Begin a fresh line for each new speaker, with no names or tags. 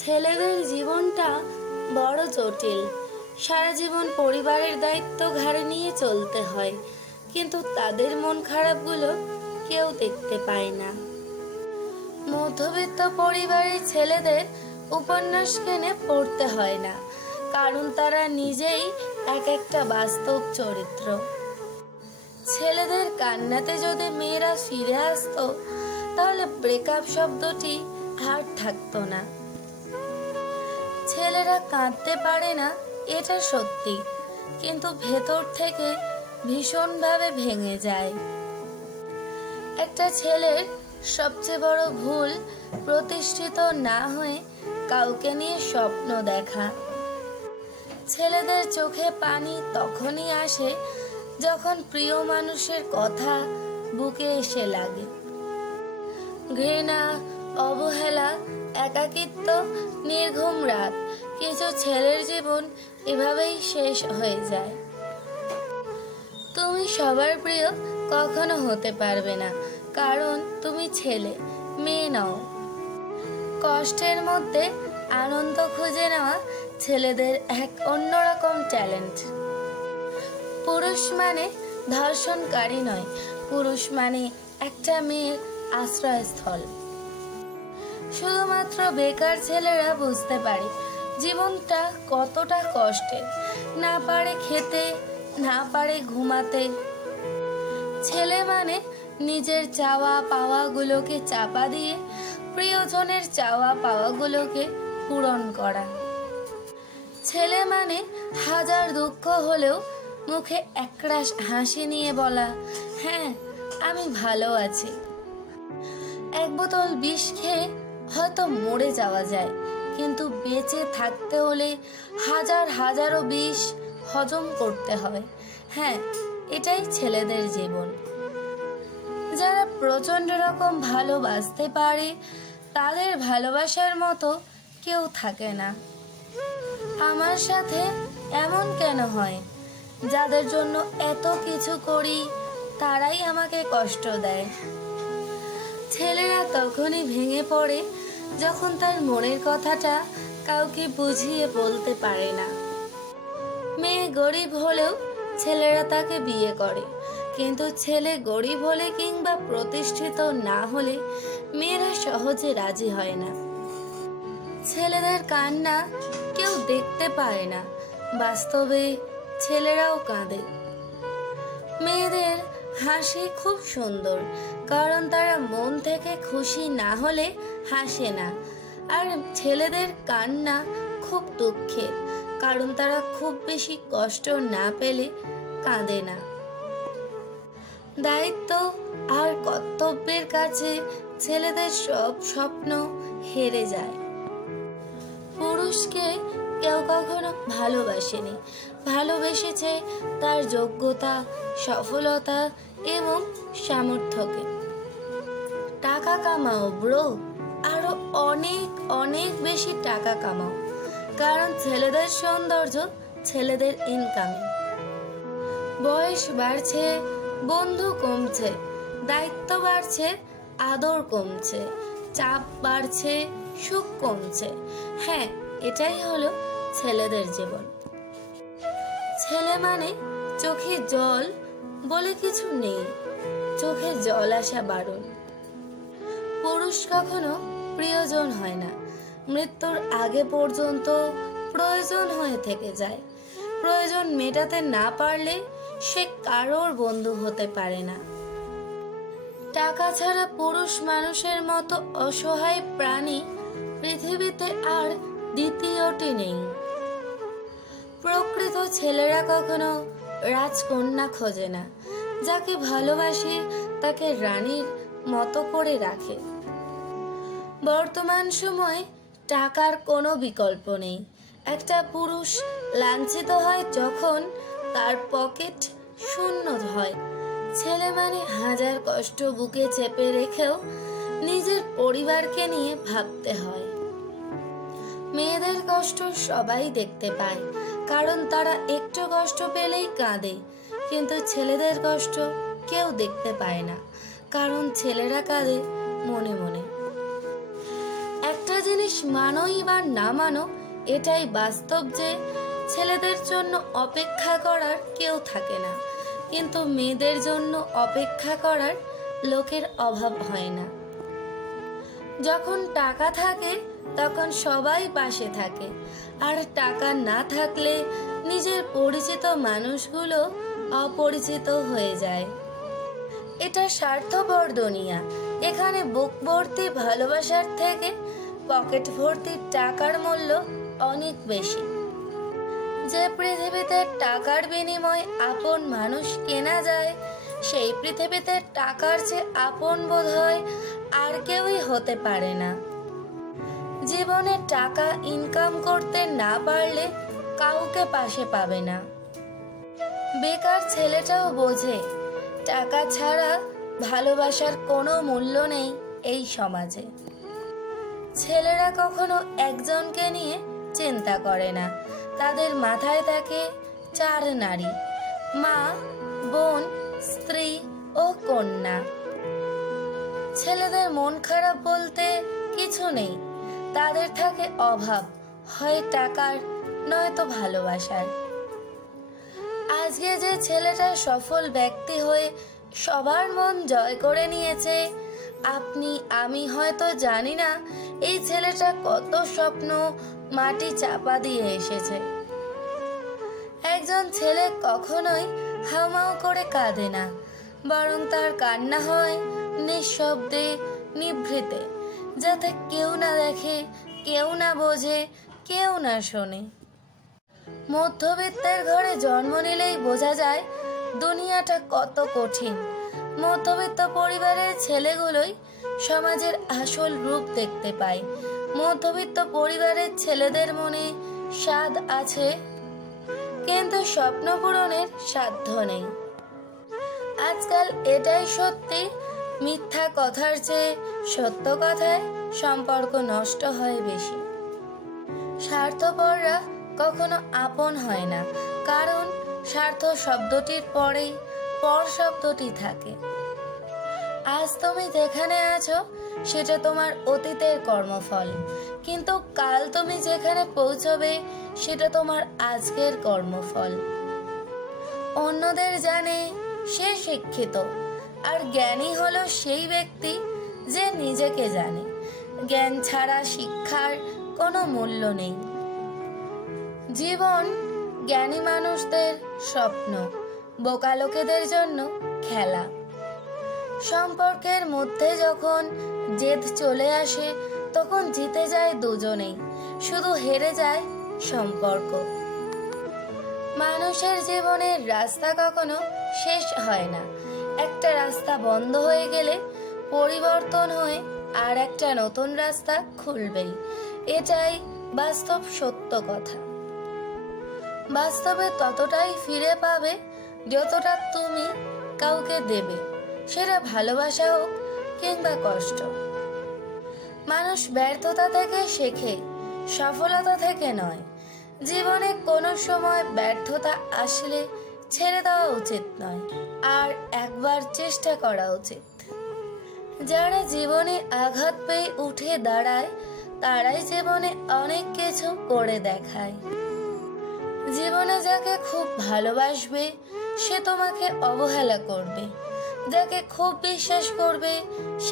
ছেলেদের জীবনটা বড় জটিল। সারা জীবন পরিবারের দায়িত্ব ঘাড়ে নিয়ে চলতে হয়, কিন্তু তাদের মন খারাপগুলো কেউ দেখতে পায় না। মধ্যবিত্ত পরিবারের ছেলেদের উপন্যাস কিনে পড়তে হয় না, কারণ তারা নিজেই এক একটা বাস্তব চরিত্র। ছেলেদের কান্নাতে যদি মেয়েরা ফিরে আসতো, তাহলে ব্রেকআপ শব্দটি আর থাকতো না। ছেলেরা কাঁদতে পারে না, এটা সত্যি। কিন্তু ভেতর থেকে ভীষণভাবে ভেঙে যায়। একটা ছেলের সবচেয়ে বড় ভুল প্রতিষ্ঠিত না হয়ে কাউকে নিয়ে স্বপ্ন দেখা। ছেলেদের চোখে পানি তখনই আসে যখন প্রিয় মানুষের কথা বুকে এসে লাগে। ঘৃণা অবহেলা, একাকিত্ব, নির্ঘুম রাত। কিছু ছেলের জীবন এভাবেই শেষ হয়ে যায়। তুমি সবার প্রিয় কখনো হতে পারবে না, কারণ তুমি ছেলে, মেয়ে নও। কষ্টের মধ্যে আনন্দ খুঁজে নেওয়া ছেলেদের এক অন্যরকম ট্যালেন্ট। পুরুষ মানে ধর্ষণকারী নয়, পুরুষ মানে একটা মেয়ের আশ্রয়স্থল। শুধুমাত্র বেকার ছেলেরা বুঝতে পারে জীবনটা কতটা কষ্টের না পারে খেতে, না পারে ঘুমাতে। ছেলে মানে নিজের চাওয়া পাওয়াগুলোকে চাপা দিয়ে প্রিয়জনের চাওয়া পাওয়াগুলোকে পূরণ করা। ছেলে মানে হাজার দুঃখ হলেও মুখে একরাশ হাসি নিয়ে বলা হ্যাঁ আমি ভালো আছি। এক বোতল বিষ খেয়ে হয়তো মরে যাওয়া যায়। কিন্তু বেঁচে থাকতে হলে হাজার হাজারো বিষ হজম করতে হয়। হ্যাঁ এটাই ছেলেদের জীবন। যারা প্রচণ্ড রকম ভালোবাসতে পারে, তাদের ভালোবাসার মতো কেউ থাকে না। আমার সাথে এমন কেন হয়? যাদের জন্য এত কিছু করি, তারাই আমাকে কষ্ট দেয়। ছেলেরা তখনই ভেঙে পড়ে যখন তার মনের কথাটা কাউকে বুঝিয়ে বলতে পারে না। মেয়ে গরিব হলেও ছেলেরা তাকে বিয়ে করে। কিন্তু ছেলে গরিব হলে কিংবা প্রতিষ্ঠিত না হলে মেয়েরা সহজে রাজি হয় না। ছেলেদের কান্না কেউ দেখতে পায় না। বাস্তবে ছেলেরাও কাঁদে। মেয়েদের হাসি খুব সুন্দর, কারণ তারা মন থেকে খুশি না হলে হাসে না। আর ছেলেদের কান্না খুব দুঃখের, কারণ তারা খুব বেশি কষ্ট না পেলে কাঁদে না। দায়িত্ব আর কর্তব্যের কাছে ছেলেদের সব স্বপ্ন হেরে যায়। পুরুষকে কেউ কখনো ভালোবাসেনি, ভালোবেসেছে তার যোগ্যতা সফলতা এবং সামর্থ্যকে। টাকা কামাও ব্রো আরও অনেক অনেক বেশি টাকা কামাও। কারণ ছেলেদের সৌন্দর্য, ছেলেদের ইনকামে বয়স বাড়ছে, বন্ধু কমছে, দায়িত্ব বাড়ছে, আদর কমছে, চাপ বাড়ছে, সুখ কমছে। হ্যাঁ এটাই হলো ছেলেদের জীবন। ছেলে মানে চোখে জল বলে কিছু নেই। চোখে জল আসা বারণ। পুরুষ কখনো প্রিয়জন হয় না। মৃত্যুর আগে পর্যন্ত প্রয়োজন হয়ে থেকে যায়। প্রয়োজন মেটাতে না পারলে সে কারোর বন্ধু হতে পারে না। টাকা ছাড়া পুরুষ মানুষের মতো অসহায় প্রাণী পৃথিবীতে আর দ্বিতীয়টি নেই। প্রকৃত ছেলেরা কখনো রাজকন্যা খোঁজে না। যাকে ভালোবাসে, তাকে রানীর মতো করে রাখে। বর্তমান সময়ে টাকার কোনো বিকল্প নেই। একটা পুরুষ লাঞ্ছিত হয় যখন তার পকেট শূন্য হয়। ছেলে মানে হাজার কষ্ট বুকে চেপে রেখেও নিজের পরিবারকে নিয়ে ভাবতে হয়। মেয়েদের কষ্ট সবাই দেখতে পায়, কারণ তারা একটু কষ্ট পেলেই কাঁদে। কিন্তু ছেলেদের কষ্ট কেউ দেখতে পায় না, কারণ ছেলেরা কাঁদে মনে মনে। একটা জিনিস মানোই বা না মানো, এটাই বাস্তব যে ছেলেদের জন্য অপেক্ষা করার কেউ থাকে না, কিন্তু মেয়েদের জন্য অপেক্ষা করার লোকের অভাব হয় না। যখন টাকা থাকে, তখন সবাই পাশে থাকে, আর টাকা না থাকলে নিজের পরিচিত মানুষগুলো অপরিচিত হয়ে যায়। এটা স্বার্থপর দুনিয়া। এখানে বুক ভর্তি ভালোবাসার থেকে পকেট ভর্তি টাকার মূল্য অনেক বেশি। যে পৃথিবীতে টাকার বিনিময়ে আপন মানুষ কেনা যায়, সেই পৃথিবীতে টাকার যে আপন বোধ হয় আর কেউই হতে পারে না। জীবনে টাকা ইনকাম করতে না পারলে কাউকে পাশে পাবে না। বেকার ছেলেটাও বোঝে, টাকা ছাড়া ভালোবাসার কোনো মূল্য নেই এই সমাজে। ছেলেরা কখনো একজনকে নিয়ে চিন্তা করে না। তাদের মাথায় থাকে চার নারী, মা, বোন, স্ত্রী ও কন্যা। ছেলেদের মন খারাপ বলতে কিছু নেই। তাদের থাকে অভাব, হয় টাকার, নয়তো ভালোবাসার। আজকে যে ছেলেটা সফল ব্যক্তি হয়ে সবার মন জয় করে নিয়েছে, আপনি, আমি হয়তো জানি না এই ছেলেটা কত স্বপ্ন মাটি চাপা দিয়ে এসেছে। একজন ছেলে কখনোই হামাও করে কাঁদে না, বরং তার কান্না হয় নিঃশব্দে, নিভৃতে, যাতে কেউ না দেখে, কেউ না বোঝে, কেউ না শোনে। মধ্যবিত্তের ঘরে জন্ম নিলেই বোঝা যায় দুনিয়াটা কত কঠিন। মধ্যবিত্ত পরিবারের ছেলেগুলোই সমাজের আসল রূপ দেখতে পায়। মধ্যবিত্ত পরিবারের ছেলেদের মনে স্বাদ আছে, কিন্তু স্বপ্ন পূরণের সাধ্য নেই। আজকাল এটাই সত্যি, মিথ্যা কথার চেয়ে সত্য কথায় সম্পর্ক নষ্ট হয় বেশি। স্বার্থপররা কখনো আপন হয় না। কারণ স্বার্থ শব্দটির পরেই পর শব্দটি থাকে। আজ তুমি যেখানে আছো, সেটা তোমার অতীতের কর্মফল। কিন্তু কাল তুমি যেখানে পৌঁছবে, সেটা তোমার আজকের কর্মফল। অন্যদের জানে সে শিক্ষিত, আর জ্ঞানী হলো সেই ব্যক্তি যে নিজেকে জানে। জ্ঞান ছাড়া শিক্ষার কোনো মূল্য নেই। জীবন জ্ঞানী মানুষদের স্বপ্ন, বোকা লোকেদের জন্য খেলা। সম্পর্কের মধ্যে যখন জেদ চলে আসে, তখন জিতে যায় দুজনেই, শুধু হেরে যায় সম্পর্ক। মানুষের জীবনের রাস্তা কখনো শেষ হয় না। একটা রাস্তা বন্ধ হয়ে গেলে পরিবর্তন হয়ে আর একটা নতুন রাস্তা খুলবেই। এটাই বাস্তব সত্য কথা। বাস্তবে ততটাই ফিরে পাবে যতটা তুমি কাউকে দেবে। সেটা ভালোবাসা হোক কিংবা কষ্ট। মানুষ ব্যর্থতা থেকে শেখে, সফলতা থেকে নয়। জীবনে কোনো সময় ব্যর্থতা আসলে ছেড়ে দেওয়া উচিত নয়, আর একবার চেষ্টা করা উচিত। যারা জীবনে আঘাত পেয়ে উঠে দাঁড়ায়, তারাই জীবনে অনেক কিছু করে দেখায়। জীবনে যাকে খুব ভালোবাসবে সে তোমাকে অবহেলা করবে। যাকে খুব বিশ্বাস করবে